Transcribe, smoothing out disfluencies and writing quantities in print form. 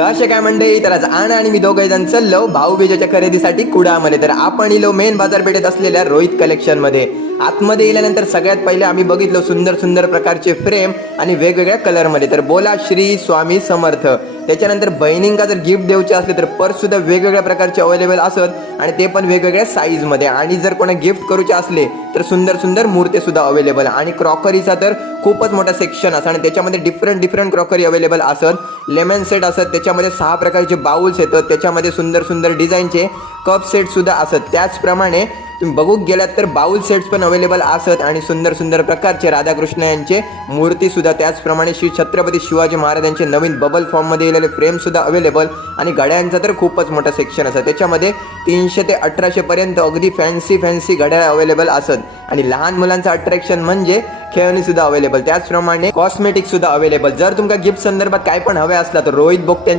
कसे काय मंडळी, तर आज आण आणि मी दोघे जण चाललो भाऊबीजेच्या खरेदीसाठी कुडामध्ये. तर आपण इलो मेन बाजारपेठेत असलेल्या रोहित कलेक्शन मध्ये. आतमध्ये गेल्यानंतर सगळ्यात पहिले आम्ही बघितलो सुंदर सुंदर प्रकारचे फ्रेम आणि वेगवेगळ्या कलर मध्ये. तर बोला श्री स्वामी समर्थ. त्याच्यानंतर बहिणींका जर गिफ्ट द्यायचे असले तर पर्स सुद्धा वेगवेगळ्या प्रकारचे अवेलेबल असत आणि ते पण वेगवेगळ्या साईज मध्ये. आणि जर कोणा गिफ्ट करूचे असले तर सुंदर सुंदर मूर्ती सुद्धा अवेलेबल. आणि क्रॉकरीचा तर खूपच मोठा सेक्शन असं आणि त्याच्यामध्ये डिफरंट क्रॉकरी अवेलेबल असत. लेमन सेट असत, त्याच्यामध्ये 6 प्रकारचे बाउल्स येतात, त्याच्यामध्ये सुंदर सुंदर डिझाईनचे कप सेट सुद्धा असत. त्याचप्रमाणे तुम्ही बघू गेलात तर बाउल सेट्स पण अवेलेबल असत आणि सुंदर सुंदर प्रकारचे राधाकृष्ण यांचे मूर्ती सुद्धा. त्याचप्रमाणे श्री छत्रपती शिवाजी महाराजांचे नवीन बबल फॉर्म मध्ये येलेले फ्रेम सुद्धा अवेलेबल. आणि घड्याळांचा तर खूपच मोठा सेक्शन असत, त्याच्यामध्ये 300 ते 1800 पर्यंत अगदी फॅन्सी घड्याळ अवेलेबल असत. आणि लहान मुलांचं अट्रॅक्शन म्हणजे खेळणी सुद्धा अवेलेबल. त्याचप्रमाणे कॉस्मेटिक सुद्धा अवेलेबल. जर तुमका गिफ्ट संदर्भात काय पण हवे असला तर रोहित बोगट्यांच्या